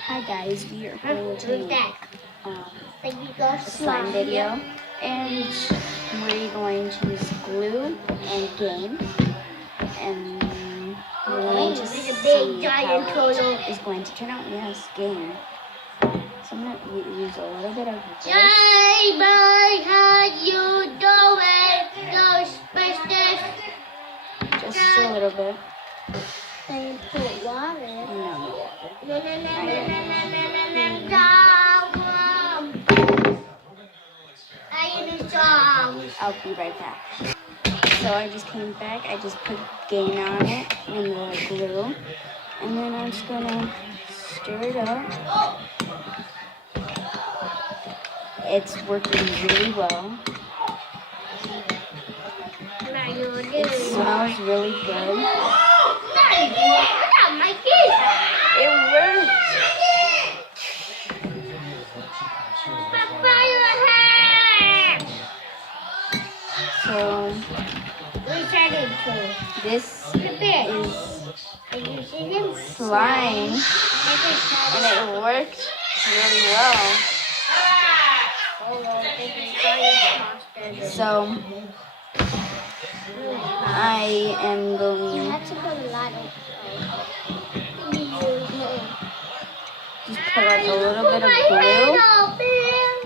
Hi guys, we are going to make a slime slime video, and we're going to use glue and game, and we're going to see how it is going to turn out. Yes, game. So I'm going to use a little bit of this. Hey, boy, how you doing, Ghostbusters? Just a little bit. And put water. No. I'll be right back. So I just came back. I just put gain on it and the glue, and then I'm just gonna stir it up. It's working really well. It smells really good. It worked. So this is slime, and it worked really well. So I am going to put a lot of just put like a little bit of glue.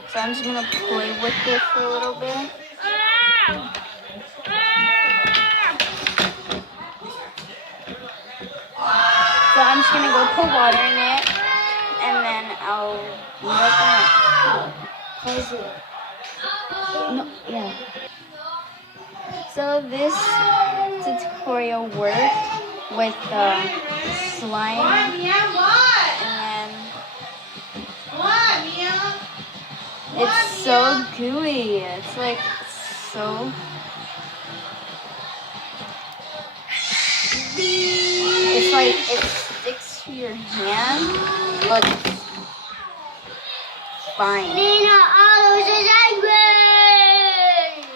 So I'm just gonna play with it for a little bit. So I'm just gonna go put water in it, and then I'll close it. No, yeah. So this tutorial worked with the slime, and it's so gooey. It's like so. It's like it sticks to your hand, but it's fine.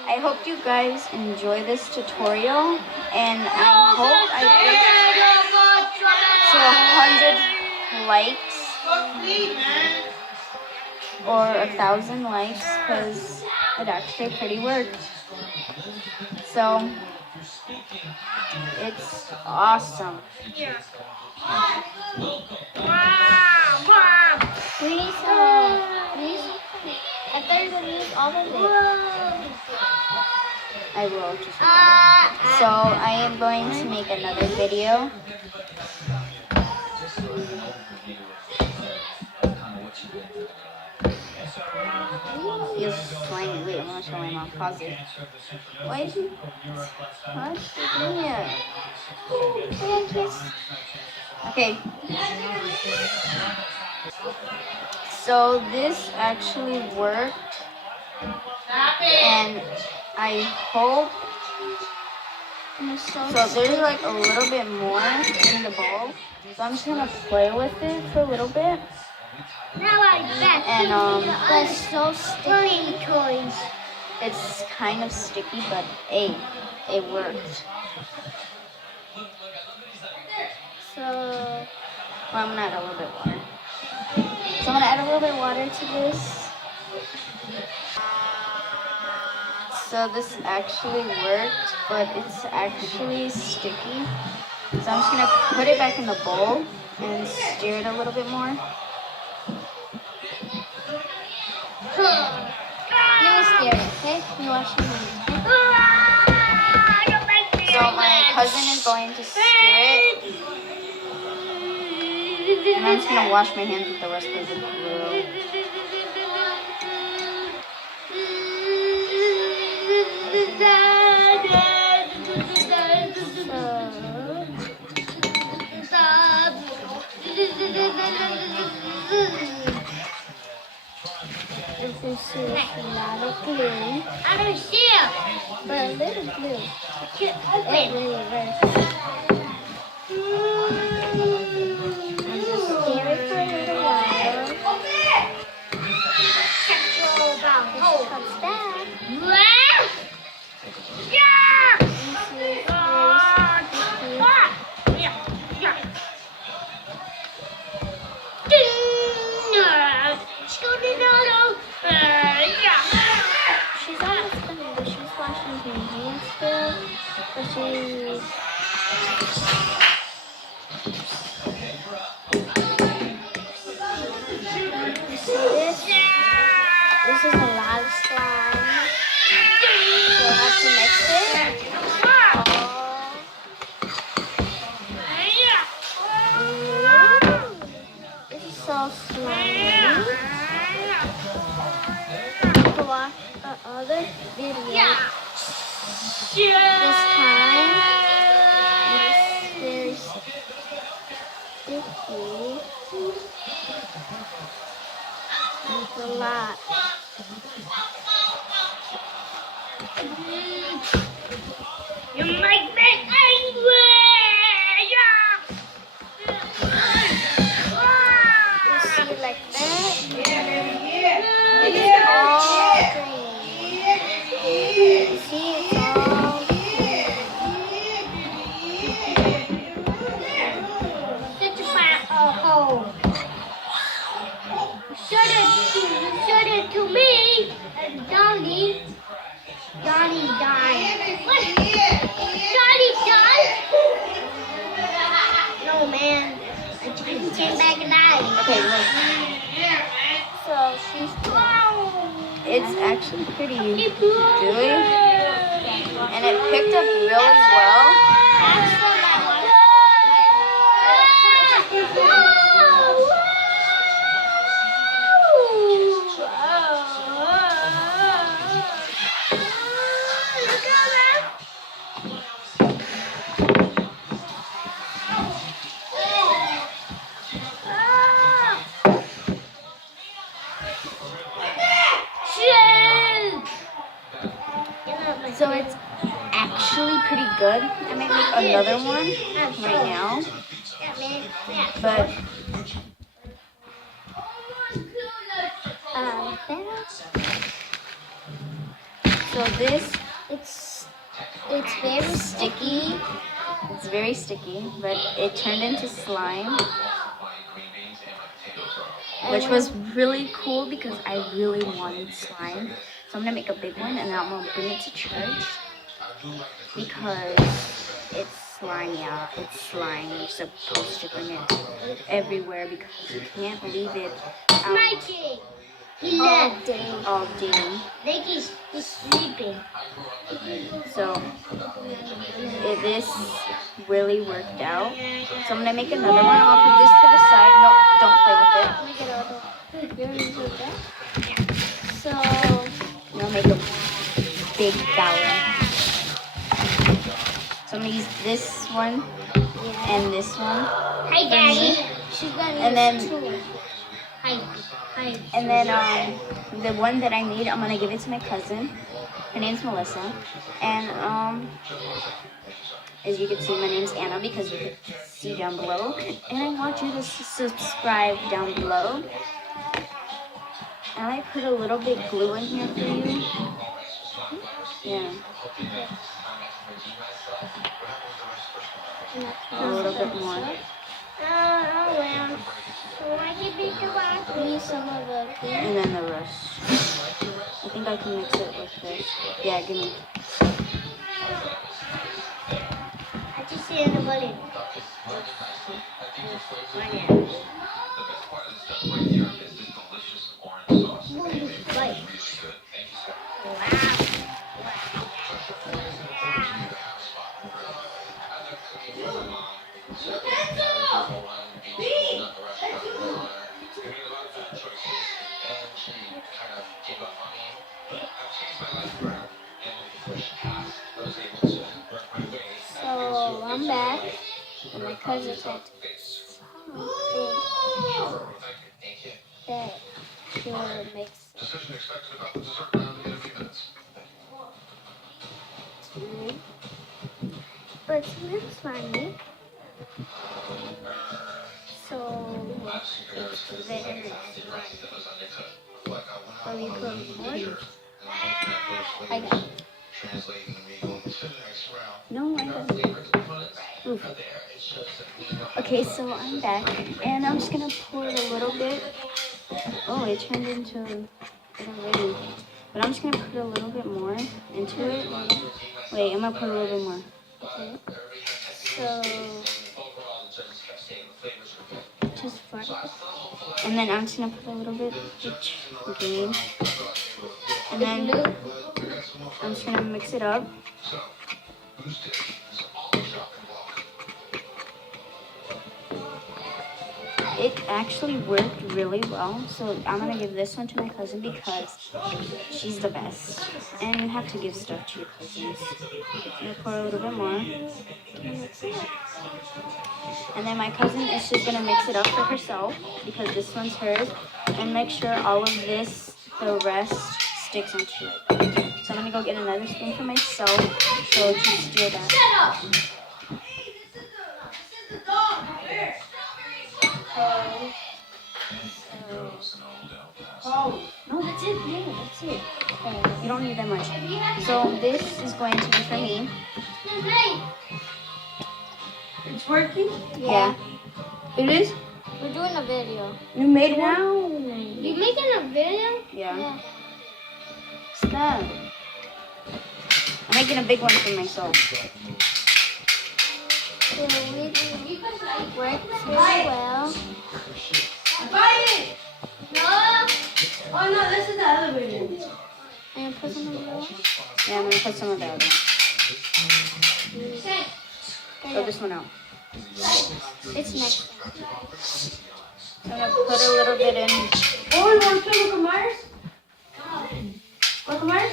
I hope you guys enjoy this tutorial, and I hope I get to 100 likes or 1,000 likes, because it actually pretty worked. So it's awesome. Please, I thought you were going to use all of it. I will just. So I am going to make another video. Feels slimy. Wait, I'm gonna show my mom. Pause it. Why did you touch it? Okay. So this actually worked, and I hope. So there's like a little bit more in the bowl, so I'm just gonna play with it for a little bit. And That's so sticky. Toys. It's kind of sticky, but hey, it worked. So Well, I'm gonna add a little bit of water. So I'm gonna add a little bit of water to this. So this actually worked, but it's actually sticky. So I'm just gonna put it back in the bowl and stir it a little bit more. you stir it, okay? You wash your hands. So my cousin is going to stir it, and I'm just gonna wash my hands with the rest of the glue. This is a lot of glue. But a little glue. It really works. And just stir it for a little while. It comes back. Ding! She. You see this? This is a lot of slime. So I have to mix it. This is so slimy. Watch the other video. This time, it's very sticky. It's a lot. You make me angry! You see it like that? It's all green. You see, it's all Shut it to me and Johnny. Johnny died. What? Johnny died? No, man. He came back alive. Okay, look. so she's It's actually pretty gooey. And it picked up really well. So it's actually pretty good. I might make another one right now. But so this it's very sticky. it's very sticky, but it turned into slime, which was really cool because I really wanted slime. So I'm gonna make a big one and then I'm gonna bring it to church because it's slime, yeah, it's slime. You're supposed to bring it everywhere because you can't leave it out all day. He's sleeping. So this really worked out. So I'm gonna make another one. I'll put this to the side. No, don't play with it. So I'll make a big gallon. So I'm gonna use this one and this one. Hi, Daddy. She's gonna use And then two. Hi. And then the one that I made, I'm gonna give it to my cousin. Her name's Melissa. And as you can see, my name's Anna because you can see down below. And I want you to subscribe down below. And I put a little bit glue in here for you. Yeah. A little bit more. Some of the And then the rest. I think I can mix it with this. Yeah, give me. I just see in the body. So I'm back, and my cousin said something that she will mix it. But it smells funny. So it's very so you put more. I got it. No, I don't. Oof. Okay, so I'm back, and I'm just gonna pour it a little bit. Oh, it turned into it already. But I'm just gonna put a little bit more into it. Wait, I'm gonna put a little bit more. Okay. So just for And then I'm just gonna put a little bit of game. And then blue. I'm just gonna mix it up. It actually worked really well, so I'm gonna give this one to my cousin because she's the best. And you have to give stuff to your cousins. I'm gonna pour a little bit more. And then my cousin is just gonna mix it up for herself because this one's hers. And make sure all of this, the rest, sticks onto it. So I'm gonna go get another spoon for myself. So just do that. Oh, no, that's it. Yeah, that's it. You don't need that much. So this is going to be for me. It's working? Yeah. It is? We're doing a video. You made one? You making a video? Yeah. Stop. I'm making a big one for myself. So we worked really well. Buy it! No! Oh no, this is the elevator. And put some of the Yeah, I'm going to put some of that one. Throw this one out. It's next. I'm going to put a little bit in. Oh, you want to play with Myers? Michael Myers?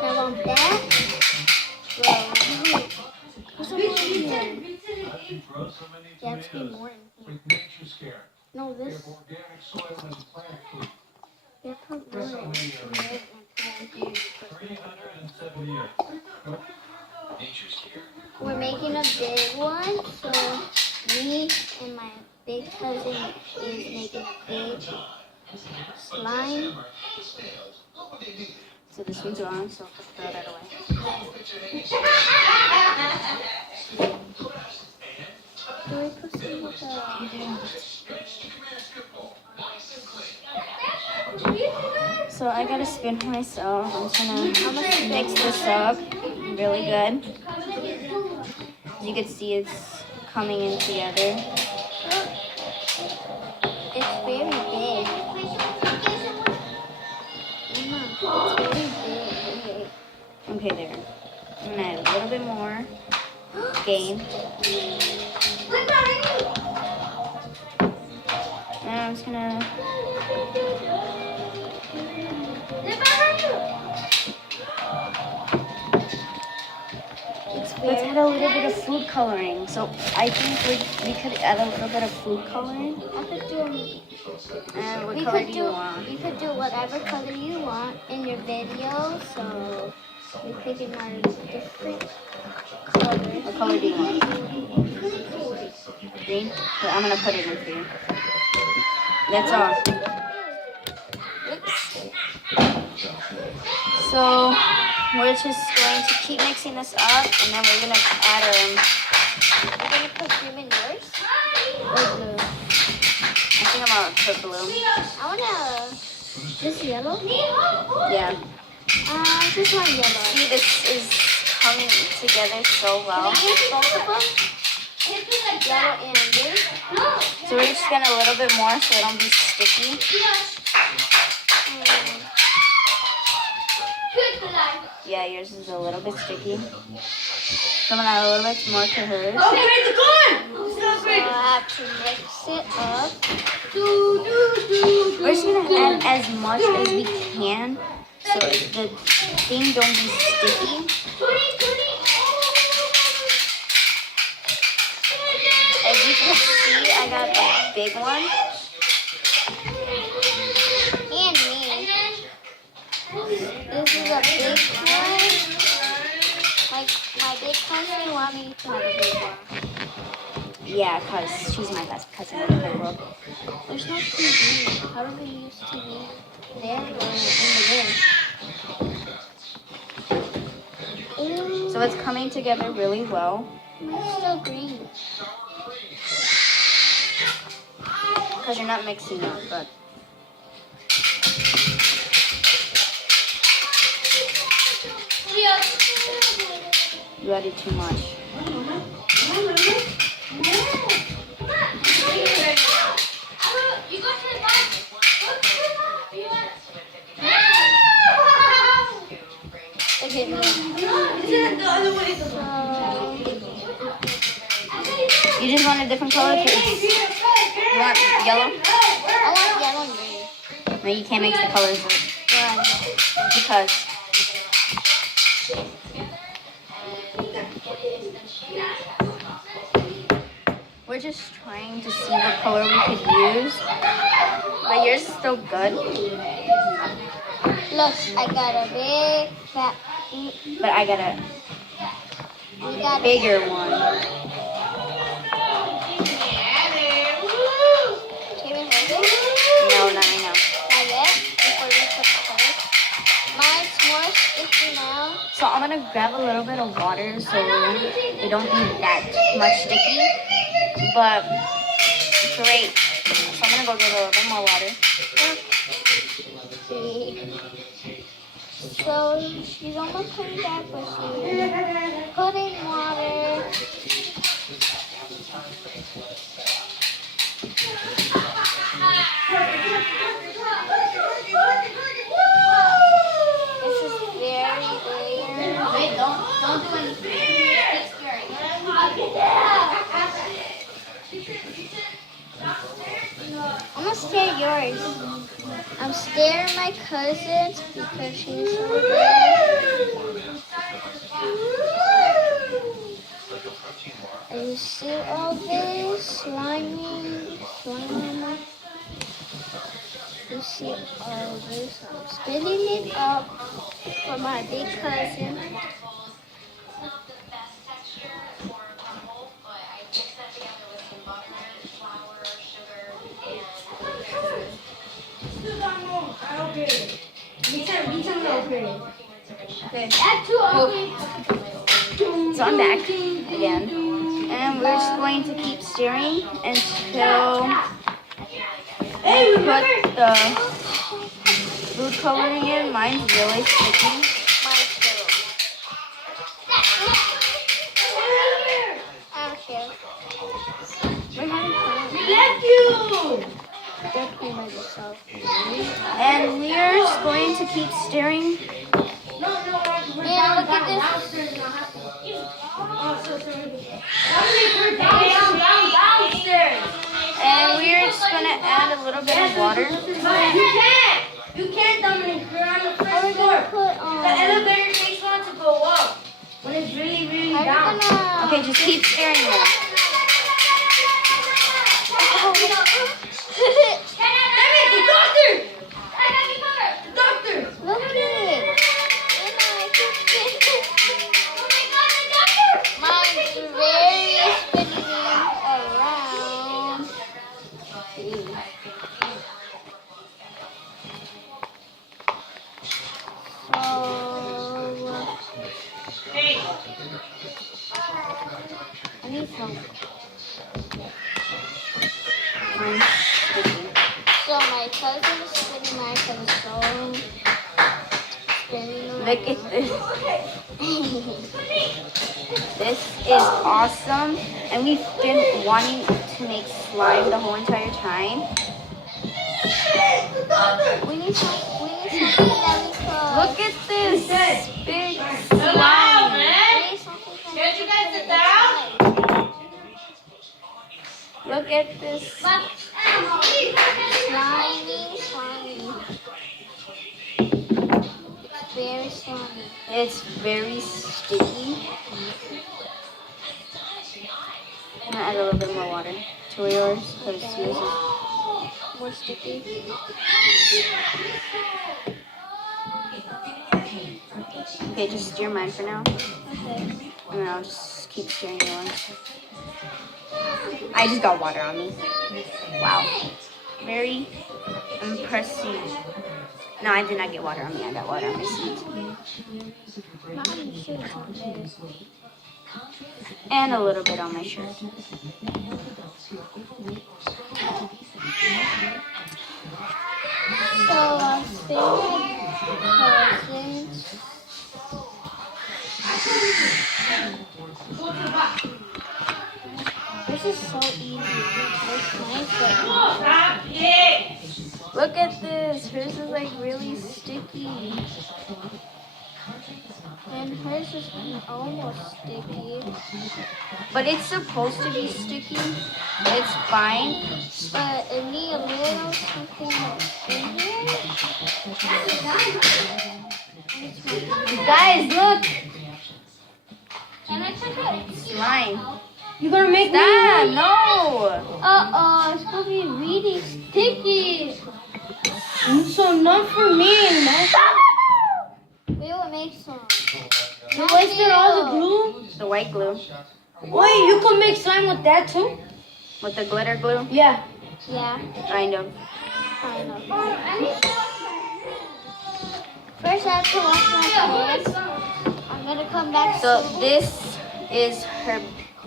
I want that. What's more in here? There has to be more in here. No, this. Yeah, put more in here. We're making a big one, so me and my big cousin is making a big slime. So this one's on, so I'll throw that away. Do we put some of So I got a spoon for myself. I'm just gonna mix this up really good. As you can see, it's coming in together. It's very big. It's very big. Okay, there. I'm gonna add a little bit more game. And I'm just gonna. Let's add a little bit of food coloring. So I think we could add a little bit of food coloring. I could do. And what color do you want? You could do whatever color you want in your video. So we picking our different colors. What color do you want? Green? So I'm gonna put it in for you. That's all. Oops. So we're just going to keep mixing this up, and then we're gonna add You're gonna put green in yours or blue? I think I'm gonna put blue. I wanna. This yellow? Yeah. This one yellow. See, this is coming together so well. Can I use both of them? Yellow and blue. So we're just gonna a little bit more so it don't be sticky. Yeah, yours is a little bit sticky. So I'm gonna add a little bit more to hers. Okay, it's gone! So I have to mix it up. We're just gonna add as much as we can so the thing don't be sticky. As you can see, I got a big one. And me. This is a big one. Like my big cousin want me to have a big one. Yeah, because she's my best cousin in the whole world. There's no TV. How do we use TV? There or in the room? So it's coming together really well. It's still green. Because you're not mixing it, but You added too much. Okay, me. You just want a different color? You want yellow? I want yellow and green. No, you can't mix the colors up. Why? Because we're just trying to see what color we could use. But yours is still good. Look, I got a big fat. But I got a We got bigger one. Can we hold it? No, not right now. Not yet. Before we put the colors. Mine's more sticky now. So I'm gonna grab a little bit of water so it don't be that much sticky. But great. So I'm gonna go get a little bit more water. So she's almost coming back, but she's putting water. This is very weird. Wait, don't do anything. Keep stirring. I'm gonna stare yours. I'm staring my cousins because she's so good. And you see all this slimy. You see all this. I'm spinning it up for my big cousin. Okay. So I'm back again. And we're just going to keep stirring until we put the food coloring in. Mine's really sticky. Mine too. I don't care. We're having fun. They're playing by themselves. And we're just going to keep stirring. Yeah, look at this. And we're just going to add a little bit of water. You can't, Dominic. You're on the How are first we floor. gonna put on? The elevator takes long to go up when it's really How down. are we gonna? Okay, just keep stirring now. Dominic, the doctor! The doctor! Look at it. Mine's very spinning around. So, I need some. Mine's sticky. So my cousin is spinning my cousin spinning Look at this. This is awesome. And we've been wanting to make slime the whole entire time. We need something that we can. Look at this big slime. We need something that you guys sit down? Look at this. slimy. It's very slimy. It's very sticky. I'm gonna add a little bit more water to yours because yours is More sticky. okay. Just stir mine for now, Okay. and then I'll just keep stirring yours. I just got water on me. Wow, very impressive. No, I did not get water on me. I got water on my seat. And a little bit on my shirt. So I'm spinning cousins. This is so easy. Mine's so Stop it. Look at this. Hers is like really sticky. And hers is almost sticky. But it's supposed to be sticky. It's fine. But it needs a little something in here. Guys, look. Can I check it? Slime. You gonna make Stop. No. Uh-oh, it's gonna be really sticky. So not for me, man. We will make some. You wasted all the glue. The white glue. Wait, you can make slime with that too? With the glitter glue. Yeah. Yeah, Kind of. kind of. First, I have to wash my hands. I'm gonna come back So soon. this is her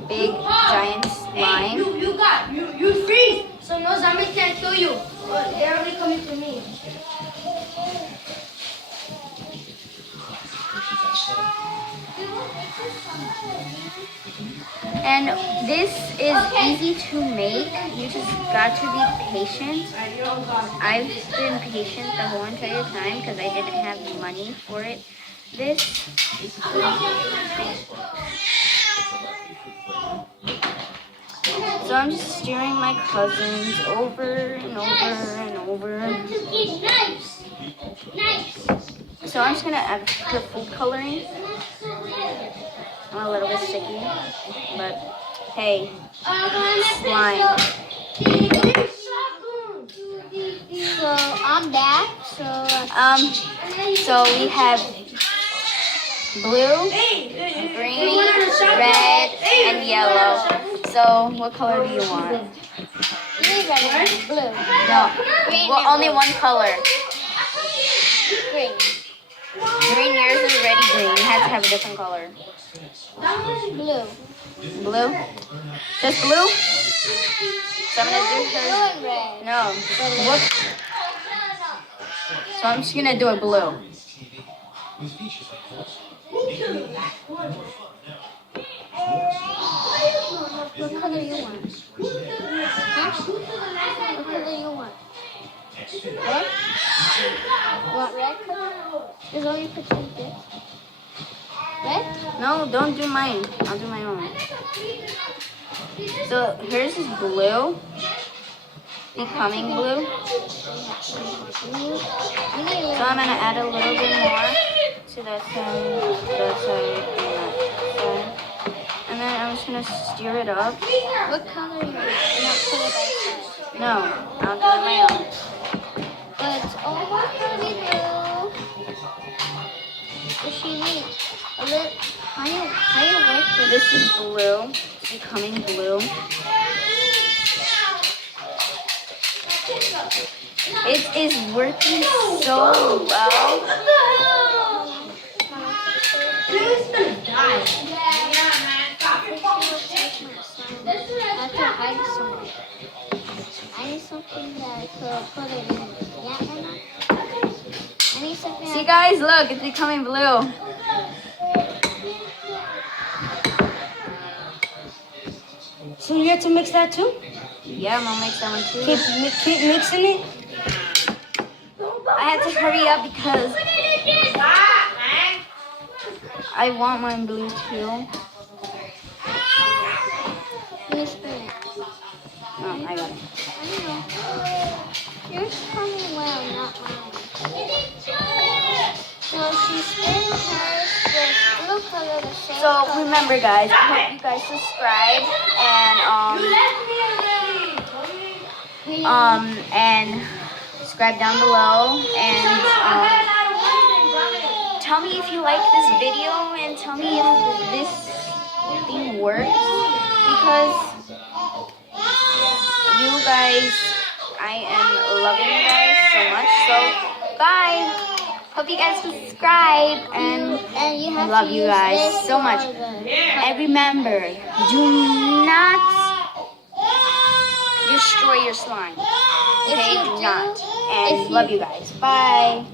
big giant slime. You freeze. So no zombies can't kill you. They're only coming for me. And this is easy to make. You just got to be patient. I've been patient the whole entire time because I didn't have money for it. This. So I'm just steering my cousins over and over and over. Nice. So I'm just gonna add her food coloring. I'm a little bit sticky, but hey, slime. So I'm back. So we have blue, green, red, and yellow. So what color do you want? Blue, red, and blue. No, Green well, and only blue. one color. Green. Green, yours is already green. You have to have a different color. Blue. Blue? Just blue? So I'm gonna do Blue hers. and red. No. What? So I'm just gonna do a blue. What color you want? Huh? What color you want? Red? You want red color? There's only pictures this. Red? No, don't do mine. I'll do my own. So hers is blue. Becoming blue. Blue. We need So I'm gonna add a little bit more to that side, and that side. And then I'm just gonna stir it up. what color you want? And I'll put it by No, I'll do it my own. But it's almost ready blue. What she needs? A little. How you work this? This is blue. It's becoming blue. It is working so well. I need something that I could put it in. Yeah, I need something. See guys, look, it's becoming blue. So you have to mix that too? Yeah, I'm gonna make that one too. Keep mixing it. I have to hurry up because I want mine blue too. Let me spin it. Oh, I got it. I don't know. Yours coming well, not mine. So she spins hers with blue color the same So color. remember guys, I hope you guys subscribe and subscribe down below and tell me if you like this video and tell me if this thing works because you guys, I am loving you guys so much. So bye. Hope you guys subscribe and you have love to you use guys this so for much. the- And remember, do not destroy your slime. If Okay, you do do- not. if And you- love you guys. Bye.